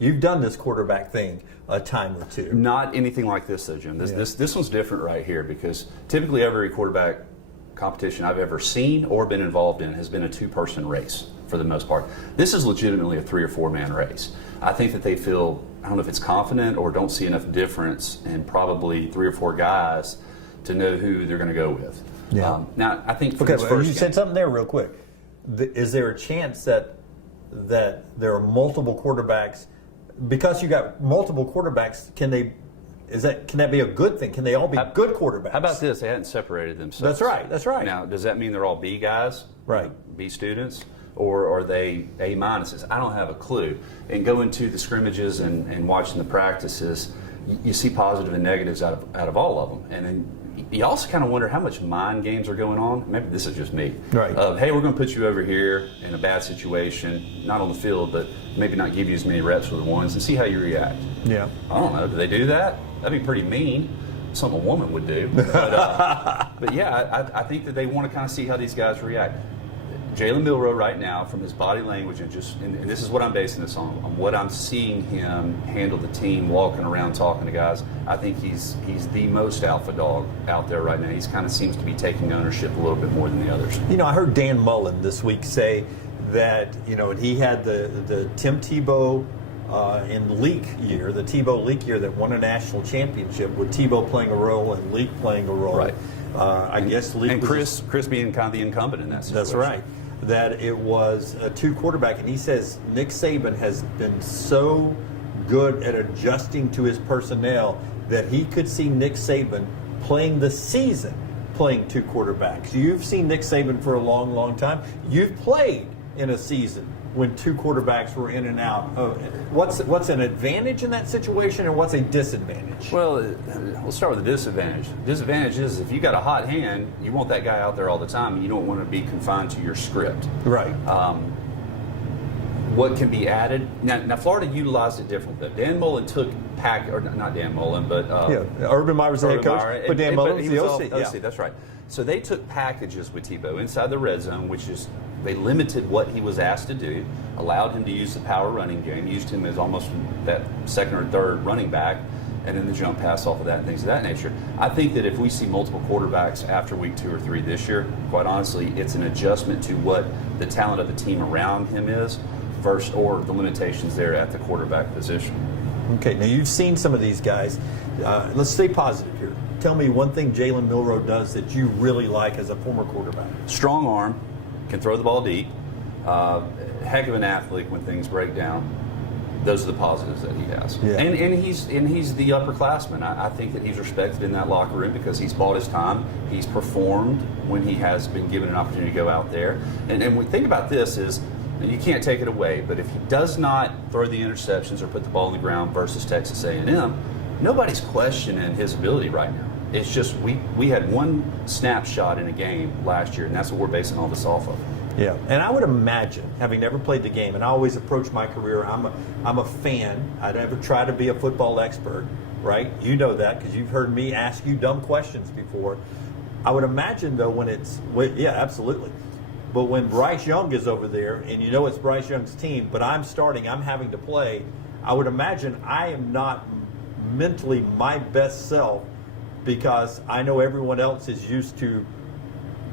You've done this quarterback thing a time or two. Not anything like this, though, Jim. This one's different right here because typically every quarterback competition I've ever seen or been involved in has been a two-person race for the most part. This is legitimately a 3 or 4 man race. I think that they feel, I don't know if it's confident or don't see enough difference in probably 3 or 4 guys to know who they're going to go with. Yeah. Now, I think for okay, this first you said something there real quick. Is there a chance that there are multiple quarterbacks? Because you got multiple quarterbacks, can that be a good thing? Can they all be good quarterbacks? How about this? They hadn't separated themselves. That's right. Now, does that mean they're all B guys? Right. B students? Or are they A minuses? I don't have a clue. And going to the scrimmages and watching the practices, you see positive and negatives out of all of them. And then you also kind of wonder how much mind games are going on. Maybe this is just me. Right. Hey, we're going to put you over here in a bad situation, not on the field, but maybe not give you as many reps with the ones and see how you react. Yeah. I don't know. Do they do that? That'd be pretty mean. Something a woman would do. But yeah, I think that they want to kind of see how these guys react. Jalen Milroe right now, from his body language and this is what I'm basing this on what I'm seeing him handle the team, walking around, talking to guys. I think he's the most alpha dog out there right now. He's kind of seems to be taking ownership a little bit more than the others. I heard Dan Mullen this week say that, and he had the Tim Tebow in Leak year, the Tebow Leak year that won a national championship with Tebow playing a role and Leak playing a role. Right. I guess Leak and Chris being kind of the incumbent in that situation. That's right. That it was a 2 quarterback, and he says Nick Saban has been so good at adjusting to his personnel that he could see Nick Saban playing the season playing 2 quarterbacks. You've seen Nick Saban for a long, long time. You've played in a season when 2 quarterbacks were in and out. What's an advantage in that situation, and what's a disadvantage? Well, we'll start with the disadvantage. Disadvantage is if you got a hot hand, you want that guy out there all the time, and you don't want to be confined to your script. Right. What can be added? Now Florida utilized it differently. Dan Mullen took not Dan Mullen, but Urban Meyer was the head coach, but Dan Mullen was the OC. OC. That's right. So they took packages with Tebow inside the red zone, which is they limited what he was asked to do, allowed him to use the power running game, used him as almost that second or third running back, and then the jump pass off of that and things of that nature. I think that if we see multiple quarterbacks after week 2 or 3 this year, quite honestly, it's an adjustment to what the talent of the team around him is versus or the limitations there at the quarterback position. Okay, now you've seen some of these guys. Let's stay positive here. Tell me one thing Jalen Milroe does that you really like as a former quarterback. Strong arm, can throw the ball deep, heck of an athlete when things break down. Those are the positives that he has. Yeah. And he's the upperclassman. I think that he's respected in that locker room because he's bought his time. He's performed when he has been given an opportunity to go out there. And we think about this is, you can't take it away, but if he does not throw the interceptions or put the ball on the ground versus Texas A&M, nobody's questioning his ability right now. It's just we had one snapshot in a game last year, and that's what we're basing all this off of. Yeah, and I would imagine, having never played the game, and I always approach my career, I'm a fan. I never try to be a football expert, right? You know that because you've heard me ask you dumb questions before. I would imagine, though, yeah, absolutely. But when Bryce Young is over there, and you know it's Bryce Young's team, but I'm starting, I'm having to play, I would imagine I am not mentally my best self because I know everyone else is used to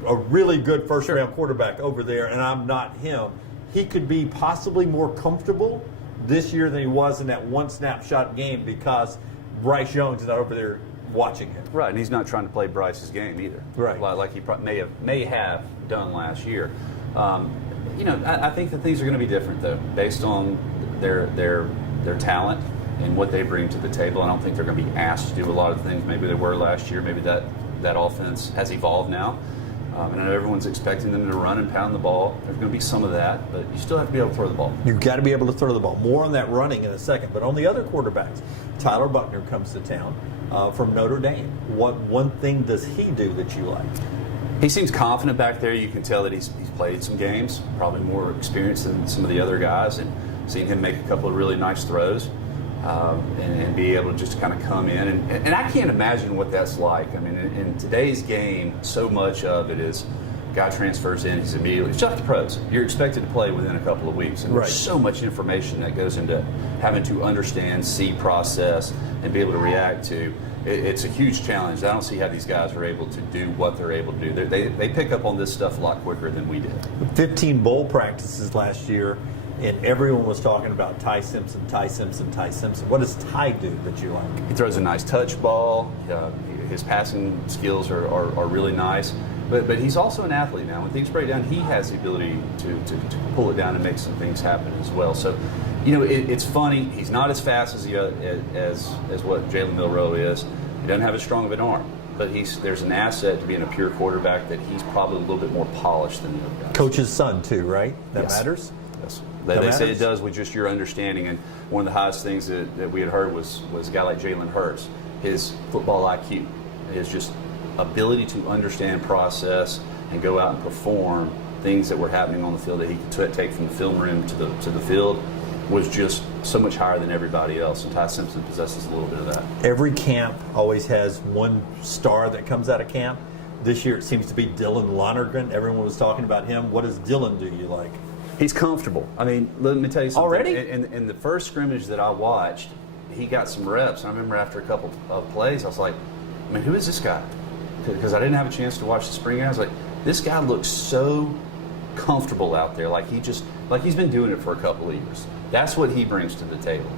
a really good first-round quarterback over there, and I'm not him. He could be possibly more comfortable this year than he was in that one snapshot game because Bryce Young's not over there watching him. Right, and he's not trying to play Bryce's game either. Right. Like he may have done last year. I think that things are going to be different, though, based on their talent and what they bring to the table. I don't think they're going to be asked to do a lot of things maybe they were last year. Maybe that offense has evolved now. And I know everyone's expecting them to run and pound the ball. There's going to be some of that, but you still have to be able to throw the ball. You've got to be able to throw the ball. More on that running in a second. But on the other quarterbacks, Tyler Buchner comes to town from Notre Dame. What one thing does he do that you like? He seems confident back there. You can tell that he's played some games, probably more experienced than some of the other guys, and seeing him make a couple of really nice throws and be able to just kind of come in. And I can't imagine what that's like. I mean, in today's game, so much of it is guy transfers in, he's immediately, it's just like the pros. You're expected to play within a couple of weeks. And Right. there's so much information that goes into having to understand, see, process, and be able to react to. It's a huge challenge. I don't see how these guys are able to do what they're able to do. They pick up on this stuff a lot quicker than we did. 15 bowl practices last year, and everyone was talking about Ty Simpson, Ty Simpson, Ty Simpson. What does Ty do that you like? He throws a nice touch ball. His passing skills are really nice. But he's also an athlete now. When things break down, he has the ability to pull it down and make some things happen as well. So, it's funny. He's not as fast as what Jalen Milroe is. He doesn't have as strong of an arm. But there's an asset to being a pure quarterback that he's probably a little bit more polished than the other guys. Coach's son, too, right? That Yes. matters? Yes. That They say it matters? does with just your understanding. And one of the highest things that we had heard was a guy like Jalen Hurts. His football IQ, his just ability to understand, process, and go out and perform things that were happening on the field that he could take from the film room to the field was just so much higher than everybody else. And Ty Simpson possesses a little bit of that. Every camp always has one star that comes out of camp. This year it seems to be Dylan Longergan. Everyone was talking about him. What does Dylan do you like? He's comfortable. I mean, let me tell you something. Already? In the first scrimmage that I watched, he got some reps. And I remember after a couple of plays, I was like, man, who is this guy? Because I didn't have a chance to watch the spring game. I was like, this guy looks so comfortable out there, like he's been doing it for a couple of years. That's what he brings to the table.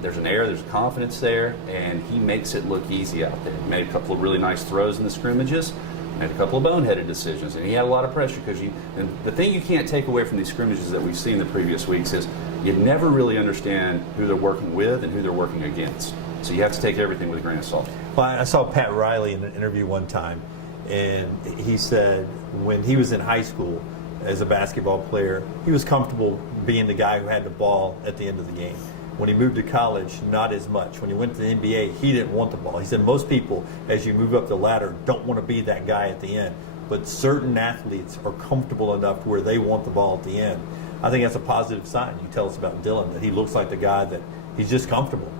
There's an air, there's confidence there, and he makes it look easy out there. He made a couple of really nice throws in the scrimmages, made a couple of boneheaded decisions, and he had a lot of pressure because and the thing you can't take away from these scrimmages that we've seen the previous weeks is you never really understand who they're working with and who they're working against. So you have to take everything with a grain of salt. Well, I saw Pat Riley in an interview one time, and he said when he was in high school as a basketball player, he was comfortable being the guy who had the ball at the end of the game. When he moved to college, not as much. When he went to the NBA, he didn't want the ball. He said most people, as you move up the ladder, don't want to be that guy at the end. But certain athletes are comfortable enough where they want the ball at the end. I think that's a positive sign. You tell us about Dylan, that he looks like the guy that he's just comfortable.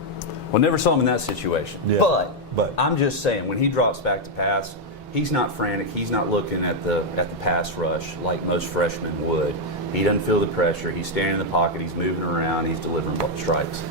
Well, never saw him in that situation. Yeah. But I'm just saying, when he drops back to pass, he's not frantic. He's not looking at the pass rush like most freshmen would. He doesn't feel the pressure. He's standing in the pocket. He's moving around. He's delivering strikes.